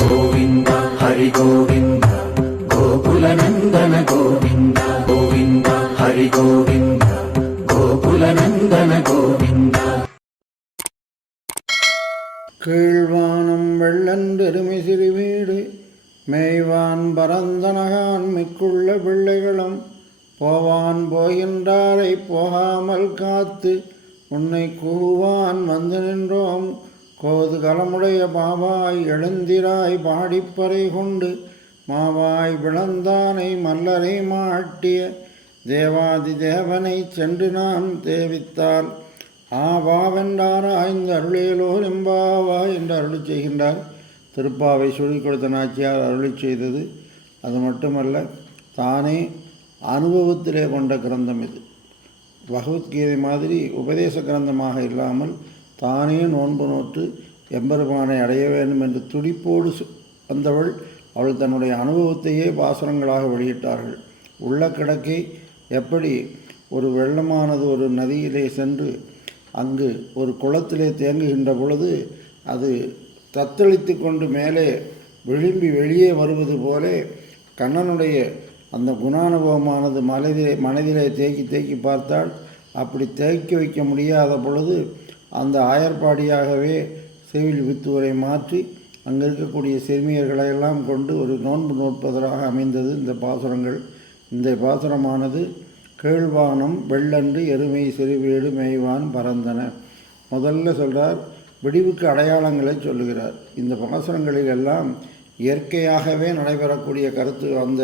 கோவிந்த ஹரி கோவிந்த கோகுல நந்தன கோவிந்த கோவிந்த ஹரி கோவிந்த. கோகுல நந்தன கோவிந்த கீழ்வானம் வெள்ளந்தெருமை சிறுவீடு மேய்வான் பரந்தனகான் மிக்குள்ள பிள்ளைகளும் போவான் போகின்றாரை போகாமல் காத்து உன்னை கூவான் வந்து நின்றோம். கோது கலமுடைய பாவாய் எழுந்திராய் பாடிப்பறை கொண்டு மாவாய் விளந்தானை மல்லரை மாட்டிய தேவாதி தேவனை சென்று நாம் தேவித்தால் ஆவாவென்றார் ஆய்ந்து அருளேலோ நிம்பாவா என்று அருளி செய்கின்றார். திருப்பாவை சொல்லிக் கொடுத்த நாச்சியார் அருளி செய்தது அது மட்டுமல்ல தானே அனுபவத்திலே கொண்ட கிரந்தம் இது. பகவத்கீதை மாதிரி உபதேச கிரந்தமாக இல்லாமல் தானே நோன்பு நோற்று எம்பெருமானை அடைய வேண்டும் என்று துடிப்போடு வந்தவள் அவள் தன்னுடைய அனுபவத்தையே பாசுரங்களாக வெளியிட்டார்கள். உள்ள கிடக்கை எப்படி ஒரு வெள்ளமானது ஒரு நதியிலே சென்று அங்கு ஒரு குளத்திலே தேங்குகின்ற பொழுது அது தத்தளித்து கொண்டு மேலே விழும்பி வெளியே வருவது போலே கண்ணனுடைய அந்த குணானுபவமானது மனதிலே மனதிலே தேக்கி தேக்கி பார்த்தால் அப்படி தேக்கி வைக்க முடியாத பொழுது அந்த ஆயர்பாடியாகவே செவில் வித்துவரை மாற்றி அங்கே இருக்கக்கூடிய சிறுமியர்களை எல்லாம் கொண்டு ஒரு நோன்பு நோட்பதராக அமைந்தது இந்த பாசுரங்கள். இந்த பாசுரமானது கேழ்வானம் வெள்ளன்று எருமை சிறுவேடு மேய்வான் பறந்தன. முதல்ல சொல்கிறார் விடிவுக்கு அடையாளங்களை சொல்லுகிறார். இந்த பாசுரங்களில் எல்லாம் இயற்கையாகவே நடைபெறக்கூடிய கருத்து அந்த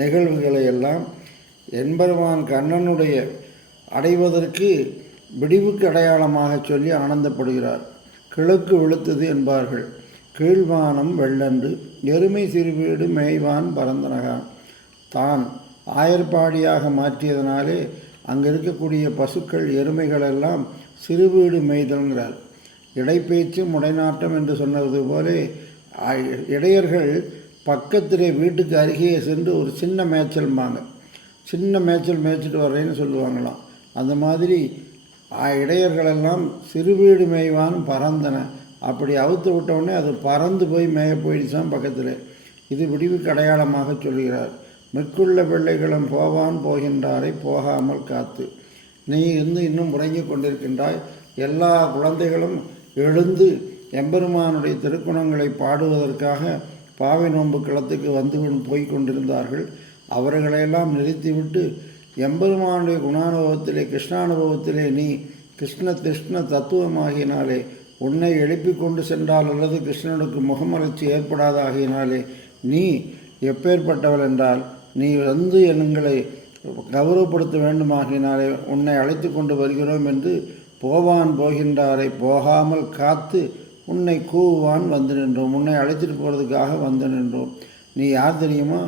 நிகழ்வுகளை எல்லாம் என்பருவான் கண்ணனுடைய அடைவதற்கு விடிவுக்கு அடையாளமாக சொல்லி ஆனந்தப்படுகிறார். கிழக்கு வெளுத்தது என்பார்கள். கீழ்வானம் வெள்ளன்று எருமை சிறுவீடு மேய்வான் பரந்தனகான் தான் ஆயர்பாடியாக மாற்றியதனாலே அங்கே இருக்கக்கூடிய பசுக்கள் எருமைகள் எல்லாம் சிறுவீடு மேய்தல்கிறார் இடைப்பேச்சு முடைநாட்டம் என்று சொன்னது போலே இடையர்கள் பக்கத்திலே வீட்டுக்கு அருகே சென்று ஒரு சின்ன மேய்ச்சல்பாங்க சின்ன மேய்ச்சல் மேய்ச்சிட்டு வர்றேன்னு சொல்லுவாங்களாம். அந்த மாதிரி இடையர்களெல்லாம் சிறுவீடு மேய்வான் பறந்தன. அப்படி அவுத்து விட்டவுடனே அது பறந்து போய் மேய போயிடுச்சான் பக்கத்தில். இது விடிவுக்கு அடையாளமாக சொல்கிறார். மிக்குள்ள பிள்ளைகளும் போவான் போகின்றாரை போகாமல் காத்து. நீ இருந்து இன்னும் உறங்கிக் கொண்டிருக்கின்றாய். எல்லா குழந்தைகளும் எழுந்து எம்பெருமானுடைய திருக்குணங்களை பாடுவதற்காக பாவை நோன்பு களத்துக்கு வந்து கொண்டு- போய்க் கொண்டிருந்தார்கள். அவர்களையெல்லாம் நிறுத்திவிட்டு எம்பெருமானுடைய குணானுபவத்திலே கிருஷ்ணானுபவத்திலே நீ கிருஷ்ண கிருஷ்ண தத்துவமாகினாலே உன்னை எழுப்பி கொண்டு சென்றால் அல்லது கிருஷ்ணனுக்கு முகமலர்ச்சி ஏற்படாதாகினாலே நீ எப்பேற்பட்டவள் என்றால் நீ வந்து எங்களை கௌரவப்படுத்த வேண்டுமாகினாலே உன்னை அழைத்து கொண்டு வருகிறோம் என்று போவான் போகின்றாரை போகாமல் காத்து உன்னை கூவான் வந்து நின்றோம். உன்னை அழைச்சிட்டு போகிறதுக்காக வந்து நின்றோம். நீ யார் தெரியுமா?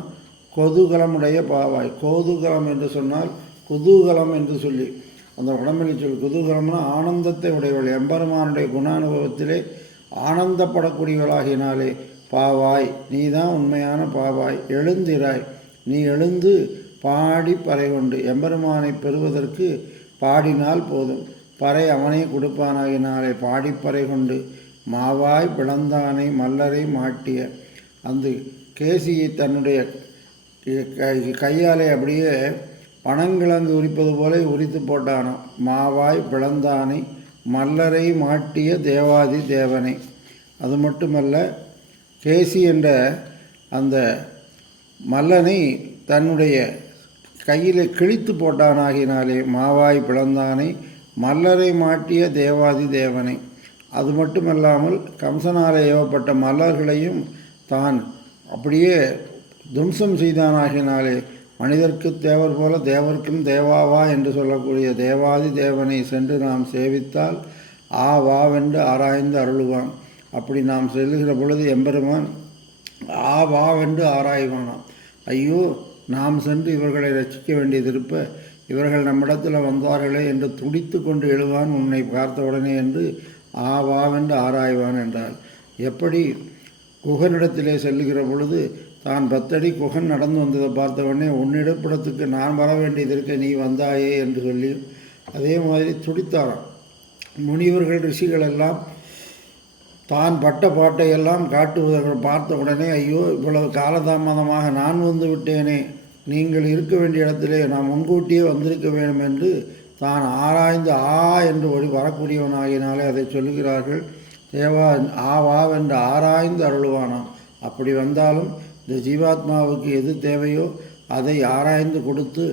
கொதுகலமுடைய பாவாய். கோதுகலம் என்று சொன்னால் குதூகலம் என்று சொல்லி. அந்த உடம்பில் சொல் குதூகலம்னா ஆனந்தத்தை உடையவள். எம்பெருமானுடைய குணானுபவத்திலே ஆனந்தப்படக்கூடியவளாகினாலே பாவாய் நீ தான் உண்மையான பாவாய் எழுந்திராய். நீ எழுந்து பாடி பறை கொண்டு எம்பெருமானை பெறுவதற்கு பாடினால் போதும். பறை அவனே கொடுப்பானாகினாலே பாடிப்பறை கொண்டு மாவாய் பிளந்தானை மல்லரை மாட்டிய அந்த கேசியை தன்னுடைய கை- கையாலே அப்படியே பனங்கிழங்கு உரிப்பது போல உரித்து போட்டானாம். மாவாய் பிளந்தானை மல்லரை மாட்டிய தேவாதி தேவனை. அது மட்டுமல்ல கேசி என்ற அந்த மல்லனை தன்னுடைய கையில் கிழித்து போட்டானாகினாலே மாவாய் பிளந்தானை மல்லரை மாட்டிய தேவாதி தேவனை. அது மட்டுமல்லாமல் கம்சனாலே ஏவப்பட்ட மல்லர்களையும் தான் அப்படியே தும்சம் செய்தானாகினாலே மனிதர்க்கு தேவர் போல தேவர்க்கும் தேவாவா என்று சொல்லக்கூடிய தேவாதி தேவனை சென்று நாம் சேவித்தால் ஆ வாவென்று ஆராய்ந்து அருளுவான். அப்படி நாம் செல்லுகிற பொழுது எம்பெருமான் ஆ வாவென்று ஆராய்வானாம். ஐயோ நாம் சென்று இவர்களை ரசிக்க வேண்டியதிருப்ப இவர்கள் நம்மிடத்தில் வந்தார்களே என்று துடித்து கொண்டு எழுவான் உன்னை பார்த்தவுடனே என்று ஆ வாவென்று ஆராய்வான் என்றார். எப்படி குகனிடத்திலே செல்லுகிற பொழுது தான் பத்தடி குகன் நடந்து வந்ததை பார்த்தவொடனே உன்னிடப்பிடத்துக்கு நான் வர வேண்டியதற்கு நீ வந்தாயே என்று சொல்லி அதே மாதிரி துடித்தாராம். முனிவர்கள் ரிஷிகள் எல்லாம் தான் பட்ட பாட்டையெல்லாம் காட்டுவதற்கு பார்த்த உடனே ஐயோ இவ்வளவு காலதாமதமாக நான் வந்து விட்டேனே. நீங்கள் இருக்க வேண்டிய இடத்திலே நான் முன்கூட்டியே வந்திருக்க வேண்டும் என்று தான் ஆராய்ந்து ஆ என்று ஒளி வரக்கூடியவனாகினாலே அதை சொல்லுகிறார்கள். தேவா ஆவாவென்று ஆராய்ந்து அருள்வானாம். அப்படி வந்தாலும் இந்த ஜீவாத்மாவுக்கு எது தேவையோ அதை ஆராய்ந்து கொடுத்து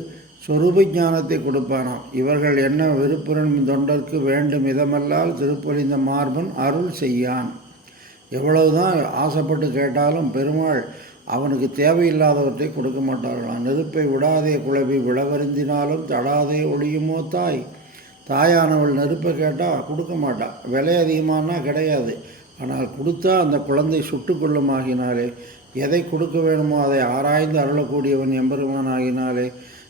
சொரூப ஞானத்தை கொடுப்பானாம். இவர்கள் என்ன விருப்புரன் தொண்டர்க்கு வேண்டும் இதமல்லால் திருப்பொழிந்த மார்பன் அருள் செய்யான். எவ்வளவுதான் ஆசைப்பட்டு கேட்டாலும் பெருமாள் அவனுக்கு தேவையில்லாதவற்றை கொடுக்க மாட்டார்களாம். நெருப்பை விடாதே குழவி விளவருந்தினாலும் தடாதே ஒளியுமோ தாய்? தாயானவள் நெருப்பை கேட்டால் கொடுக்க மாட்டாள் விலை அதிகமானா கிடையாது. ஆனால் கொடுத்தா அந்த குழந்தை சுட்டு கொள்ளுமாகினாலே எதை கொடுக்க வேணுமோ அதை ஆராய்ந்து அருளக்கூடியவன் எம்பெருமான் ஆகினாலே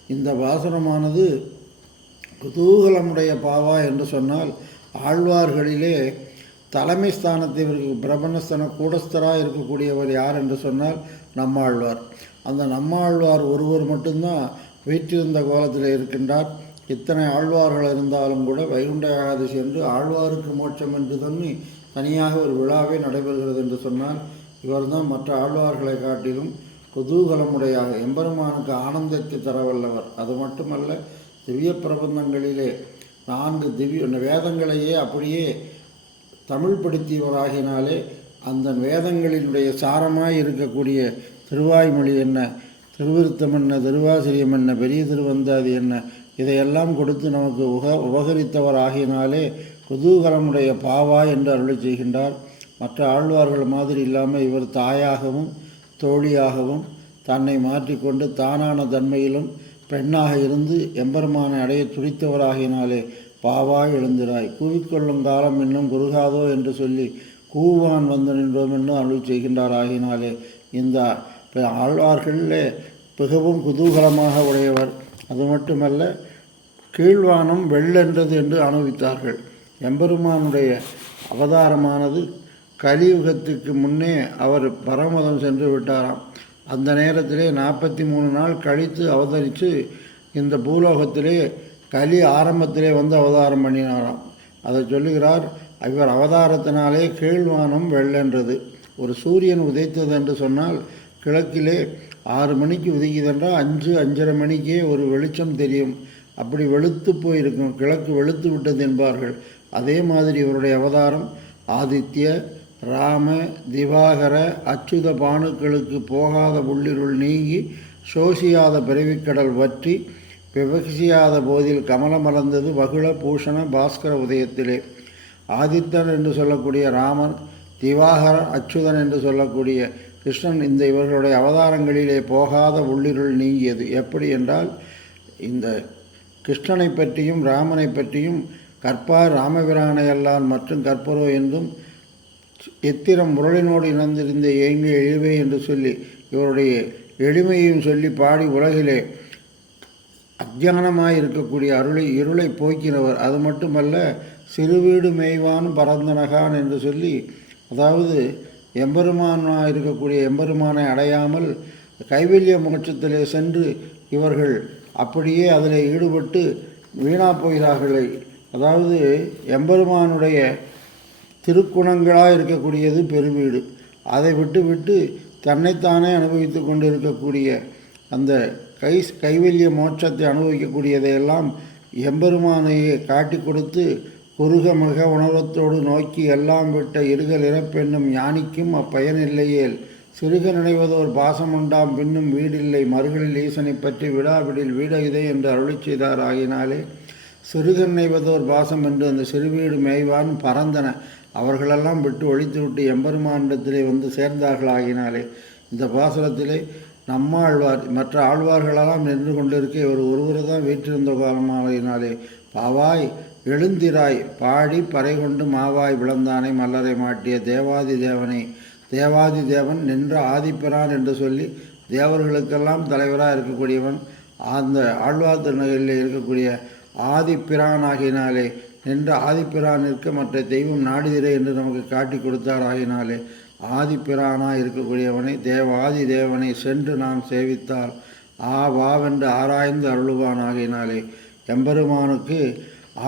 இந்த பாசுரமானது குதூகலமுடைய பாவா என்று சொன்னால் ஆழ்வார்களிலே தலைமை ஸ்தானத்தை பிரபணஸ்தன கூடஸ்தராக இருக்கக்கூடியவர் யார் என்று சொன்னால் நம்மாழ்வார். அந்த நம்மாழ்வார் ஒருவர் மட்டும்தான் வீற்றிருந்த கோலத்தில் இருக்கின்றார். இத்தனை ஆழ்வார்கள் இருந்தாலும் கூட வைகுண்ட ஏகாதசி என்று ஆழ்வாருக்கு மோட்சம் என்று தண்ணி தனியாக ஒரு விழாவே நடைபெறுகிறது என்று சொன்னால் இவர்தான் மற்ற ஆழ்வார்களை காட்டிலும் குதூகலமுடையாக எம்பெருமானுக்கு ஆனந்தத்தை தரவல்லவர். அது மட்டுமல்ல திவ்ய பிரபந்தங்களிலே நான்கு திவ்ய வேதங்களையே அப்படியே தமிழ் படுத்தியவராகினாலே அந்த வேதங்களினுடைய சாரமாய் இருக்கக்கூடிய திருவாய்மொழி என்ன திருவிருத்தம் என்ன திருவாசிரியம் என்ன பெரிய திருவந்தாதி என்ன இதையெல்லாம் கொடுத்து நமக்கு உக உபகரித்தவர் ஆகினாலே குதூகலமுடைய பாவா என்று அருளை செய்கின்றார். மற்ற ஆழ்வார்கள் மாதிரி இல்லாமல் இவர் தாயாகவும் தோழியாகவும் தன்னை மாற்றிக்கொண்டு தானான தன்மையிலும் பெண்ணாக இருந்து எம்பெருமானை அடைய துடித்தவராகினாலே பாவாய் எழுந்திராய். கூவிக்கொள்ளும் காலம் இன்னும் குருகாதோ என்று சொல்லி கூவான் வந்து நின்றோம் என்று அருள் செய்கின்றார். ஆகினாலே இந்த ஆழ்வார்களிலே மிகவும் குதூகலமாக உடையவர். அது மட்டுமல்ல கீழ்வானம் வெள்ளென்றது என்று அனுபவித்தார்கள். எம்பெருமானுடைய அவதாரமானது கலியுகத்துக்கு முன்னே அவர் பரமதம் சென்று விட்டாராம். அந்த நேரத்திலே நாற்பத்தி மூணு நாள் கழித்து அவதரித்து இந்த பூலோகத்திலே கலி ஆரம்பத்திலே வந்து அவதாரம் பண்ணினாராம். அதை சொல்லுகிறார் இவர் அவதாரத்தினாலே கீழ்வானம் வெள்ளென்றது. ஒரு சூரியன் உதைத்தது என்று சொன்னால் கிழக்கிலே ஆறு மணிக்கு உதிக்குதென்றால் அஞ்சு அஞ்சரை மணிக்கே ஒரு வெளிச்சம் தெரியும். அப்படி வெளுத்து போயிருக்கும் கிழக்கு வெளுத்து விட்டது என்பார்கள். அதே மாதிரி இவருடைய அவதாரம் ஆதித்ய ராம திவாகர அச்சுத பானுக்களுக்கு போகாத உள்ளிருள் நீங்கி சோசியாத பிறவிக்கடல் வற்றி விவசியாத போதில் கமலம் மலர்ந்தது வகுள பூஷண பாஸ்கர உதயத்திலே. ஆதித்தன் என்று சொல்லக்கூடிய ராமன் திவாகரன் அச்சுதன் என்று சொல்லக்கூடிய கிருஷ்ணன் இந்த இவர்களுடைய அவதாரங்களிலே போகாத உள்ளிருள் நீங்கியது. எப்படி என்றால் இந்த கிருஷ்ணனை பற்றியும் ராமனை பற்றியும் கற்பார் ராமபிரானையல்லான் மற்றும் கற்பரோ என்றும் எத்திரம் முரளினோடு இணைந்திருந்த ஏங்க எழுவே என்று சொல்லி இவருடைய எளிமையையும் சொல்லி பாடி உலகிலே அஜானமாக இருக்கக்கூடிய அருளை இருளை போக்கினவர். அது மட்டுமல்ல சிறுவீடு மேய்வான் பரந்தனகான் என்று சொல்லி அதாவது எம்பெருமானாக இருக்கக்கூடிய எம்பெருமானை அடையாமல் கைவல்ய மோட்சத்திலே சென்று இவர்கள் அப்படியே அதில் ஈடுபட்டு வீணா போகிறார்களே. அதாவது எம்பெருமானுடைய திருக்குணங்களாக இருக்கக்கூடியது பெருவீடு. அதை விட்டு விட்டு தன்னைத்தானே அனுபவித்து கொண்டு இருக்கக்கூடிய அந்த கை கைவல்ய மோட்சத்தை அனுபவிக்கக்கூடியதையெல்லாம் எம்பெருமானையே காட்டி கொடுத்து குறுக மிக உணர்வத்தோடு நோக்கி எல்லாம் விட்ட இருகல் இறப்பெண்ணும் ஞானிக்கும் அப்பயனில்லையேல். சிறுக நினைவதோர் பாசம் உண்டாம் பின்னும் வீடில்லை. மறுகளில் ஈசனை பற்றி விடாவிடில் வீடகிதே என்று அருளி செய்தார். ஆகினாலே சிறுக நினைவதோர் பாசம் என்று அந்த சிறுவீடு மேய்வான் பறந்தன. அவர்களெல்லாம் விட்டு ஒழித்து விட்டு எம்பெருமானிடத்திலே வந்து சேர்ந்தார்களாகினாலே இந்த பாசனத்திலே நம்மாழ்வார் மற்ற ஆழ்வார்களெல்லாம் நின்று கொண்டிருக்க இவர் ஒருவர் தான் வீற்றிருந்த காலமாகினாலே பாவாய் எழுந்திராய் பாடி பறை கொண்டு மாவாய் விளந்தானை மல்லரை மாட்டிய தேவாதி தேவனை தேவாதி தேவன் நின்ற ஆதிப்பிரான் என்று சொல்லி தேவர்களுக்கெல்லாம் தலைவராக இருக்கக்கூடியவன் அந்த ஆழ்வார் திருநகரில் இருக்கக்கூடிய ஆதிப்பிரான் ஆகினாலே என்று ஆதிப்பிரான் மற்ற தெய்வம் நாடுகிறே என்று நமக்கு காட்டி கொடுத்தார் ஆகினாலே ஆதிப்பிரானாக இருக்கக்கூடியவனை தேவாதி தேவனை சென்று நாம் சேவித்தால் ஆ வாவென்று ஆராய்ந்து அருளுவான் ஆகினாலே எம்பெருமானுக்கு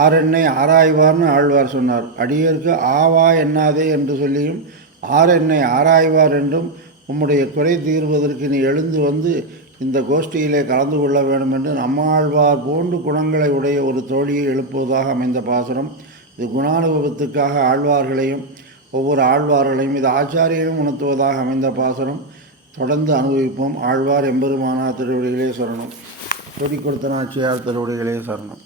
ஆரெண்ணை ஆராய்வார்னு ஆழ்வார் சொன்னார். அடியருக்கு ஆவா எண்ணாதே என்று சொல்லியும் ஆரெண்ணை ஆராய்வார் என்றும் உம்முடைய குறை தீர்வதற்கு நீ எழுந்து வந்து இந்த கோஷ்டியிலே கலந்து கொள்ள வேண்டுமென்று நம்மாழ்வார் போன்று குணங்களை உடைய ஒரு தோழியை எழுப்புவதாக அமைந்த பாசுரம். இது குணானுபவத்துக்காக ஆழ்வார்களையும் ஒவ்வொரு ஆழ்வார்களையும் இது ஆச்சாரியரும் உணர்த்துவதாக அமைந்த பாசுரம். தொடர்ந்து அனுபவிப்போம். ஆழ்வார் எம்பெருமானா திருவடிகளே சரணம். கொடி கொடுத்த நாச்சியார் திருவடிகளே சரணம்.